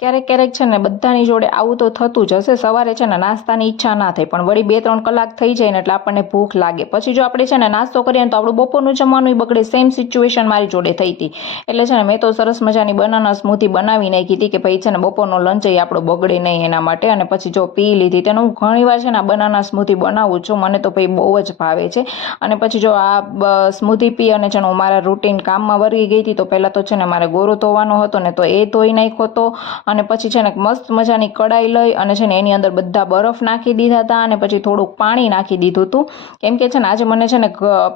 ક્યારેક ક્યારેક છે ને બધાની જોડે આવું તો થતું જ હશે. સવારે છે ને નાસ્તાની ઈચ્છા ના થાય, પણ વળી 2-3 કલાક થઈ જાય ને એટલે આપણને ભૂખ લાગે. પછી જો આપણે છે ને નાસ્તો કરીએ ને તો આપણું બપોરનું જમવાનું બગડે. સેમ સિચ્યુએશન મારી જોડે થઈ હતી. એટલે છે ને મેં તો સરસ મજાની બનાના સ્મૂધી બનાવી નાખી હતી કે ભાઈ છે ને બપોરનો લંચ આપણો બગડે નહીં એના માટે. અને પછી જો પી લીધી. તેનું હું ઘણીવાર છે ને બનાના સ્મૂધી બનાવું છું, મને તો ભાઈ બહુ જ ભાવે છે. અને પછી જો આ સ્મૂધી પી અને છે ને હું મારા રૂટીન કામમાં વળગી ગઈ હતી. તો પહેલાં તો છે ને મારે ગોરો ધોવાનો હતો ને, તો એ ધોઈ નાખ્યો હતો. અને પછી છે ને મસ્ત મજાની કડાઈ લઈ અને છે ને એની અંદર બધા બરફ નાખી દીધા હતા અને પછી થોડુંક પાણી નાખી દીધું હતું. કેમ કે છે ને આજે મને છે ને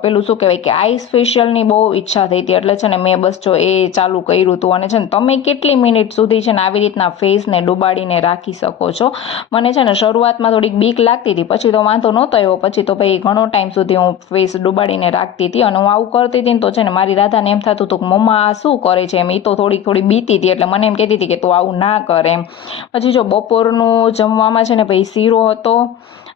પેલું શું કહેવાય કે આઈસ ફેશિયલની બહુ ઈચ્છા થઈ હતી. એટલે છે ને મેં બસ જો એ ચાલુ કર્યું હતું. અને છે ને તમે કેટલી મિનિટ સુધી છે ને આવી રીતના ફેસને ડુબાડીને રાખી શકો છો? મને છે ને શરૂઆતમાં થોડીક બીક લાગતી હતી, પછી તો વાંધો નહોતો આવ્યો. પછી તો ભાઈ ઘણો ટાઈમ સુધી હું ફેસ ડુબાડીને રાખતી હતી. અને હું આવું કરતી હતી ને તો છે ને મારી રાધાને એમ થતું હતું કે મમ્મા આ શું કરે છે એમ. એ તો થોડી બીતી હતી એટલે મને એમ કહેતી હતી કે તું આવું ના કરે એમ. પછી જો બપોરનું જમવામાં છે ને ભાઈ શીરો હતો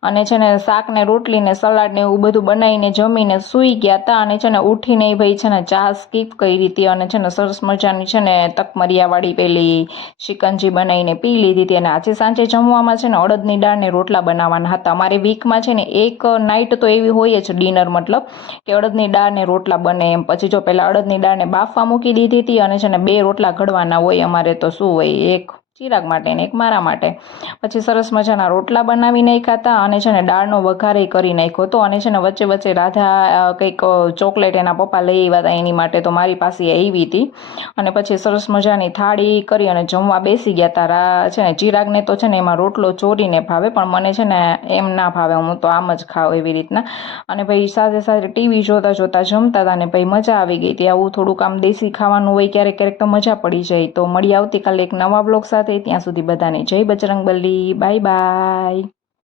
અને છે ને શાક ને રોટલી ને સલાડ ને એવું બધું બનાવીને જમીને સૂઈ ગયા હતા. અને છે ને ઉઠીને ભાઈ છે ને ચા સ્કીપ કરી હતી અને છે ને સરસ મજાની છે ને તકમરિયાવાળી પેલી શિકંજી બનાવીને પી લીધી હતી. અને આજે સાંજે જમવામાં છે ને અડદની દાળ ને રોટલા બનાવવાના હતા. અમારે વીકમાં છે ને એક નાઇટ તો એવી હોય જ ડિનર, મતલબ કે અડદની દાળ ને રોટલા બને એમ. પછી જો પેલા અડદની દાળને બાફવા મૂકી દીધી હતી અને છે ને 2 રોટલા ઘડવાના હોય અમારે. તો શું હોય, એક ચિરાગ માટે ને એક મારા માટે. પછી સરસ મજાના રોટલા બનાવી નાખ્યા હતા અને છે ને દાળનો વઘારે કરી નાખ્યો હતો. અને છે ને વચ્ચે વચ્ચે રાધા કંઈક ચોકલેટ એના પપ્પા લઈ આવ્યા હતા એની માટે, તો મારી પાસે આવી હતી. અને પછી સરસ મજાની થાળી કરી અને જમવા બેસી ગયા હતા. છે ને ચિરાગને તો છે ને એમાં રોટલો ચોરીને ભાવે, પણ મને છે ને એમ ના ભાવે, હું તો આમ જ ખાઉં એવી રીતના. અને ભાઈ સાથે સાથે ટીવી જોતા જોતા જમતા હતા. ને ભાઈ મજા આવી ગઈ હતી. આવું થોડુંક આમ દેશી ખાવાનું હોય ક્યારેક ક્યારેક તો મજા પડી જાય. તો મળી આવતીકાલે એક નવા બ્લોગ સાથે. ત્યાં સુધી બધાને જય બજરંગબલી. Bye bye.